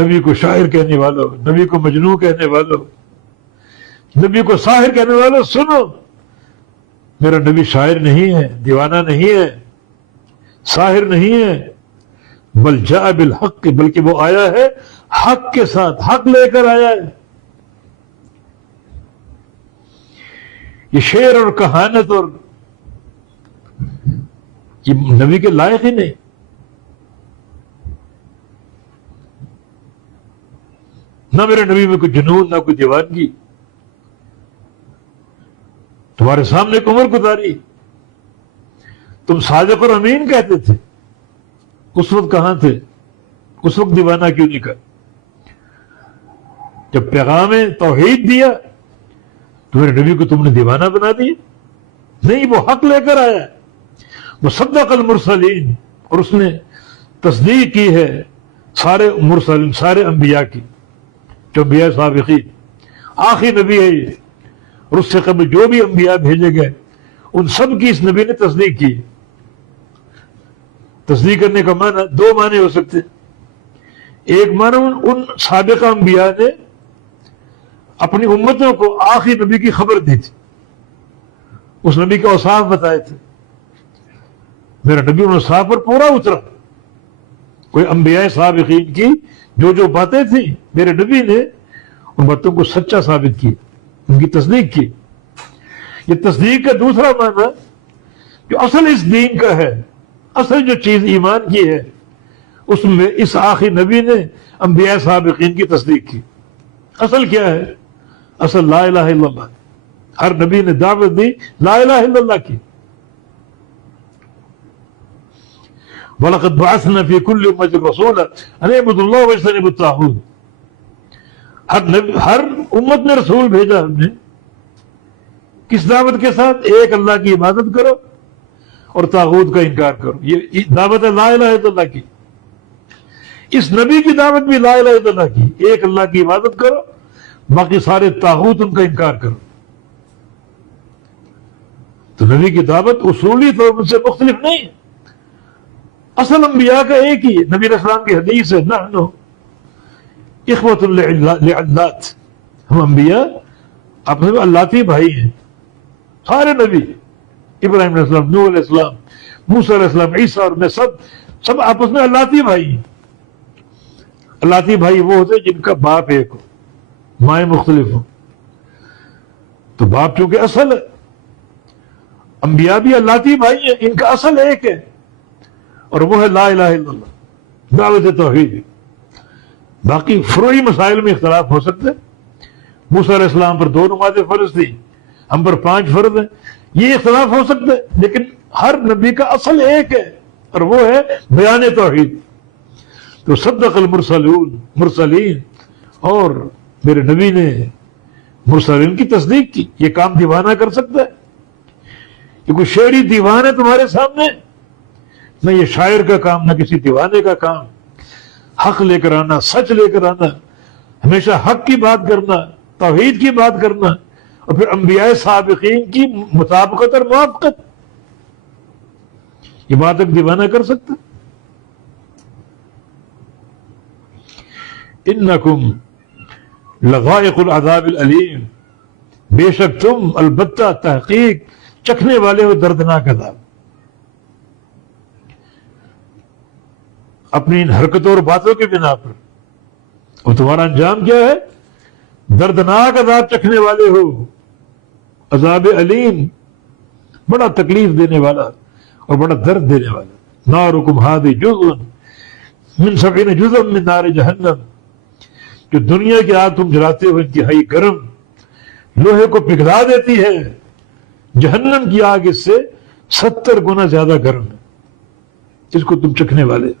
نبی کو شاعر کہنے والوں، نبی کو مجنون کہنے والوں، نبی کو ساحر کہنے والوں، سنو، میرا نبی شاعر نہیں ہے، دیوانہ نہیں ہے، ساحر نہیں ہے، بل جاء بالحق، بلکہ وہ آیا ہے حق کے ساتھ، حق لے کر آیا ہے۔ یہ شعر اور کہانت اور یہ نبی کے لائق ہی نہیں۔ نہ میرے نبی میں کوئی جنون، نہ کوئی دیوانگی۔ تمہارے سامنے ایک عمر گزاری، تم صادق اور امین کہتے تھے، اس وقت کہاں تھے؟ اس وقت دیوانہ کیوں نہیں کہا؟ جب پیغام توحید دیا تو میرے نبی کو تم نے دیوانہ بنا دیا؟ نہیں، وہ حق لے کر آیا، مصدق المرسلین، اور اس نے تصدیق کی ہے سارے مرسلین، سارے انبیاء کی، جو انبیاء سابقین، آخری نبی ہے یہ، اور اس سے قبل جو بھی انبیاء بھیجے گئے ان سب کی اس نبی نے تصدیق کی۔ تصدیق کرنے کا معنی دو معنی ہو سکتے ہیں۔ ایک معنی ان سابقہ انبیاء نے اپنی امتوں کو آخری نبی کی خبر دی تھی، اس نبی کے اوصاف بتائے تھے، میرا نبی ان اوصاف پر پورا اترا۔ کوئی انبیاء سابقین کی جو باتیں تھیں میرے نبی نے ان باتوں کو سچا ثابت کیا، ان کی تصدیق کی۔ یہ تصدیق کا دوسرا معنی جو اصل اس دین کا ہے، اصل جو چیز ایمان کی ہے، اس میں اس آخری نبی نے انبیاء سابقین کی تصدیق کی۔ اصل کیا ہے؟ اصل لا الہ الا اللہ۔ ہر نبی نے دعوت دی لا الہ الا اللہ کی۔ وَلَقَدْ بَعَثْنَا فِي كُلِّ أُمَّةٍ رَسُولًا أَنِ اعْبُدُوا اللَّهَ وَاجْتَنِبُوا الطَّاغُوتَ۔ ہر امت میں رسول بھیجا ہم نے، کس دعوت کے ساتھ؟ ایک اللہ کی عبادت کرو اور طاغوت کا انکار کرو۔ یہ دعوت ہے لا الہ الا اللہ کی۔ اس نبی کی دعوت بھی لا الہ الا اللہ کی، ایک اللہ کی عبادت کرو، باقی سارے طاغوت ان کا انکار کرو۔ تو نبی کی دعوت اصولی طور پر سے مختلف نہیں ہے، اصل انبیاء کا ایک ہی ہے۔ نبی علیہ السلام کی حدیث ہے، نحن اخوۃ لعلات، ہم انبیاء آپس میں اللاتی بھائی ہیں۔ سارے نبی، ابراہیم علیہ السلام، نوح علیہ السلام، موسیٰ علیہ السلام، عیسیٰ، اور میں سب آپس میں اللاتی بھائی ہیں۔ اللاتی بھائی وہ ہوتے ہیں جن کا باپ ایک ہو، مائیں مختلف ہوں۔ تو باپ چونکہ اصل ہے، انبیاء بھی اللاتی بھائی ہیں، ان کا اصل ایک ہے، اور وہ ہے لا الہ الا اللہ، دعوت توحید۔ باقی فروعی مسائل میں اختلاف ہو سکتے ہیں۔ موسیٰ علیہ السلام پر 2 نمازیں فرض تھی، ہم پر 5 فرض ہیں، یہ اختلاف ہو سکتے ہیں، لیکن ہر نبی کا اصل ایک ہے، اور وہ ہے بیان توحید۔ تو صدق المرسلین، اور میرے نبی نے مرسلین کی تصدیق کی۔ یہ کام دیوانہ کر سکتا ہے؟ یہ کوئی شعری دیوان ہے تمہارے سامنے؟ نہ یہ شاعر کا کام، نہ کسی دیوانے کا کام۔ حق لے کر آنا، سچ لے کر آنا، ہمیشہ حق کی بات کرنا، توحید کی بات کرنا، اور پھر انبیاء سابقین کی مطابقت اور موافقت۔ یہ بات ایک دیوانہ کر سکتا؟ انکم لذائق العذاب العلیم، بے شک تم البتہ تحقیق چکھنے والے ہو دردناک عذاب۔ اپنی ان حرکتوں اور باتوں کی بنا پر، اور تمہارا انجام کیا ہے؟ دردناک عذاب چکھنے والے ہو، عذاب علیم، بڑا تکلیف دینے والا اور بڑا درد دینے والا۔ نارکم ہذہ جزء من 70 جزءا من نار جہنم، جو دنیا کی آگ تم جلاتے ہو انتہائی گرم، لوہے کو پگھلا دیتی ہے۔ جہنم کی آگ اس سے 70 گنا زیادہ گرم ہے، جس کو تم چکھنے والے۔